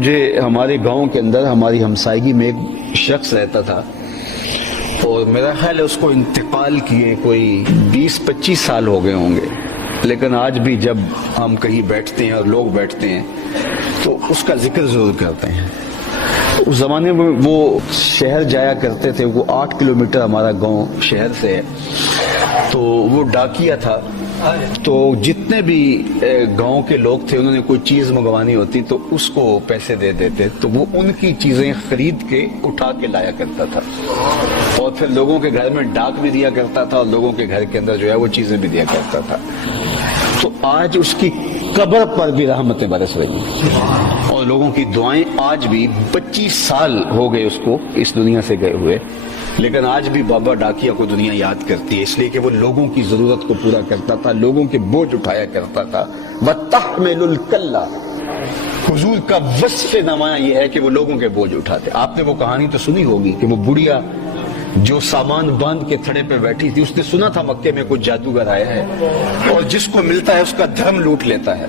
مجھے ہمارے گاؤں کے اندر ہماری ہمسائیگی میں ایک شخص رہتا تھا اور میرا خیال ہے اس کو انتقال کیے کوئی 20-25 سال ہو گئے ہوں گے، لیکن آج بھی جب ہم کہیں بیٹھتے ہیں اور لوگ بیٹھتے ہیں تو اس کا ذکر ضرور کرتے ہیں۔ اس زمانے میں وہ شہر جایا کرتے تھے، وہ 8 کلومیٹر ہمارا گاؤں شہر سے ہے، تو وہ ڈاکیا تھا، تو جتنے بھی گاؤں کے لوگ تھے انہوں نے کوئی چیز منگوانی ہوتی تو اس کو پیسے دے دیتے، تو وہ ان کی چیزیں خرید کے اٹھا کے لایا کرتا تھا اور پھر لوگوں کے گھر میں ڈاک بھی دیا کرتا تھا اور لوگوں کے گھر کے اندر جو ہے وہ چیزیں بھی دیا کرتا تھا۔ تو آج اس کی قبر پر بھی رحمتیں برس رہی ہیں اور لوگوں کی دعائیں آج بھی 25 سال ہو گئے اس کو اس دنیا سے گئے ہوئے، لیکن آج بھی بابا ڈاکیا کو دنیا یاد کرتی ہے، اس لیے کہ وہ لوگوں کی ضرورت کو پورا کرتا تھا، لوگوں کے بوجھ اٹھایا کرتا تھا۔ وَتَحْمِلُ الْكَلَّ، حضور کا وصف نمایاں یہ ہے کہ وہ لوگوں کے بوجھ اٹھاتے۔ آپ نے وہ کہانی تو سنی ہوگی کہ وہ بڑھیا جو سامان باندھ کے تھڑے پہ بیٹھی تھی، اس نے سنا تھا مکے میں کوئی جادوگر آیا ہے اور جس کو ملتا ہے اس کا دھرم لوٹ لیتا ہے،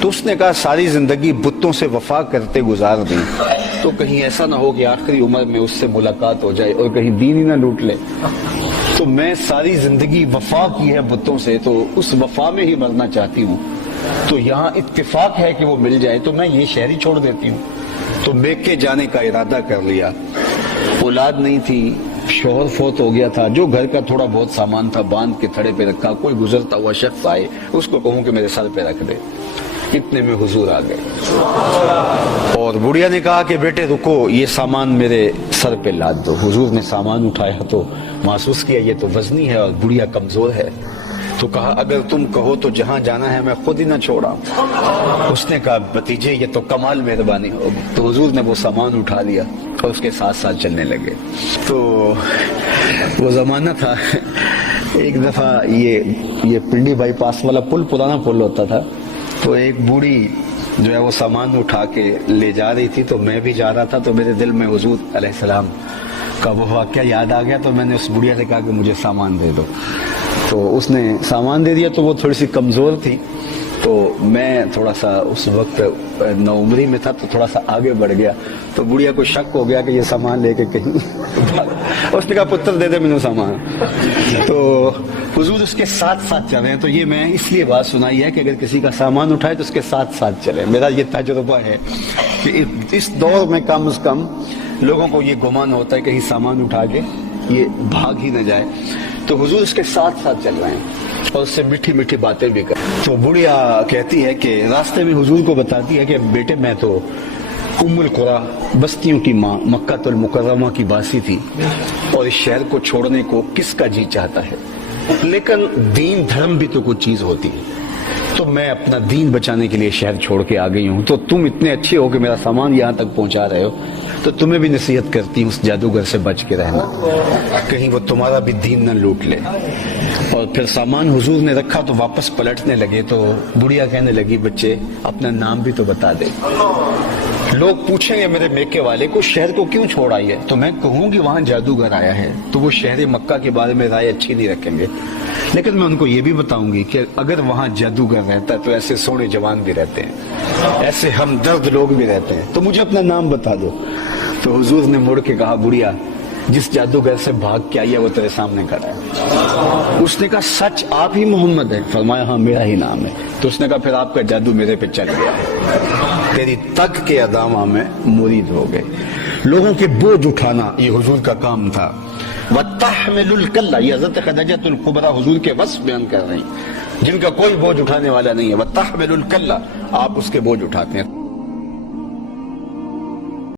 تو اس نے کہا ساری زندگی بتوں سے وفا کرتے گزار دیں تو کہیں ایسا نہ ہو کہ آخری عمر میں اس سے ملاقات ہو جائے اور کہیں دین ہی نہ لوٹ لے، تو میں ساری زندگی وفا کی ہے بتوں سے، تو اس وفا میں ہی مرنا چاہتی ہوں، تو یہاں اتفاق ہے کہ وہ مل جائے تو میں یہ شہر ہی چھوڑ دیتی ہوں۔ تو میکے جانے کا ارادہ کر لیا، اولاد نہیں تھی، شوہر فوت ہو گیا تھا، جو گھر کا تھوڑا بہت سامان تھا باندھ کے تھڑے پہ رکھا، کوئی گزرتا ہوا شخص آئے اس کو کہوں کہ میرے سر پہ رکھ دے، اتنے میں حضور آ گئے اور بڑھیا نے کہا کہ بیٹے رکو، یہ سامان میرے سر پہ لاد دو۔ حضور نے سامان اٹھایا تو محسوس کیا یہ تو وزنی ہے اور بڑھیا کمزور ہے، تو کہا اگر تم کہو تو جہاں جانا ہے میں خود ہی نہ چھوڑا۔ اس نے کہا بھتیجے یہ تو کمال مہربانی ہوگی، تو حضور نے وہ سامان اٹھا لیا اور اس کے ساتھ ساتھ چلنے لگے۔ تو وہ زمانہ تھا، ایک دفعہ یہ پنڈی بائی پاس والا پل پرانا پل ہوتا تھا، تو ایک بوڑھی جو ہے وہ سامان اٹھا کے لے جا رہی تھی، تو میں بھی جا رہا تھا، تو میرے دل میں حضور علیہ السلام کا وہ واقعہ یاد آ گیا، تو میں نے اس بڑھیا سے کہا کہ مجھے سامان دے دو، تو اس نے سامان دے دیا۔ تو وہ تھوڑی سی کمزور تھی، تو میں تھوڑا سا اس وقت نوعمری میں تھا تو تھوڑا سا آگے بڑھ گیا، تو بڑھیا کو شک ہو گیا کہ یہ سامان لے کے کہیں اس نے کہا پتر دے دے مجھے سامان، تو حضور اس کے ساتھ ساتھ چل رہے ہیں۔ تو یہ میں اس لیے بات سنائی ہے کہ اگر کسی کا سامان اٹھائے تو اس کے ساتھ ساتھ چلے۔ میرا یہ تجربہ ہے کہ اس دور میں کم از کم لوگوں کو یہ گمان ہوتا ہے کہیں سامان اٹھا کے یہ بھاگ ہی نہ جائے، تو حضور اس کے ساتھ ساتھ چل رہے ہیں اور اس سے میٹھی میٹھی باتیں بھی کر۔ تو بڑھیا کہتی ہے کہ راستے میں حضور کو بتاتی ہے کہ بیٹے میں تو ام القریٰ بستیوں کی ماں مکہ المکرمہ کی باسی تھی اور اس شہر کو چھوڑنے کو کس کا جی چاہتا ہے، لیکن دین دھرم بھی تو کچھ چیز ہوتی ہے، تو میں اپنا دین بچانے کے لیے شہر چھوڑ کے آ گئی ہوں، تو تم اتنے اچھے ہو کہ میرا سامان یہاں تک پہنچا رہے ہو، تو تمہیں بھی نصیحت کرتی ہوں اس جادوگر سے بچ کے رہنا، کہیں وہ تمہارا بھی دین نہ لوٹ لے۔ اور پھر سامان حضور نے رکھا تو واپس پلٹنے لگے، تو بڑھیا کہنے لگی بچے اپنا نام بھی تو بتا دے، لوگ پوچھیں گے میرے میکے والے کو شہر کو کیوں چھوڑ آئی ہے، تو میں کہوں گی وہاں جادوگر آیا ہے، تو وہ شہر مکہ کے بارے میں رائے اچھی نہیں رکھیں گے، لیکن میں ان کو یہ بھی بتاؤں گی کہ اگر وہاں جادوگر رہتا ہے تو ایسے سونے جوان بھی رہتے ہیں، ایسے ہمدرد لوگ بھی رہتے ہیں، تو مجھے اپنا نام بتا دو۔ تو حضور نے مڑ کے کہا بڑھیا جس جادوگر سے بھاگ کے آئی ہے وہ تیرے سامنے کھڑا ہے۔ اس نے کہا سچ آپ ہی محمد ہیں؟ فرمایا ہاں میرا ہی نام ہے۔ تو اس نے کہا پھر آپ کا جادو میرے پہ چل گیا ہے، تیری تک کے ادامہ میں مرید ہو گئے۔ لوگوں کے بوجھ اٹھانا یہ حضور کا کام تھا۔ وَتَحْمِلُ الْكَلَّ، یہ حضرت خدیجہ الکبریٰ حضور کے وصف بیان کر رہی ہیں، جن کا کوئی بوجھ اٹھانے والا نہیں ہے۔ وَتَحْمِلُ الْكَلَّ، آپ اس کے بوجھ اٹھاتے ہیں۔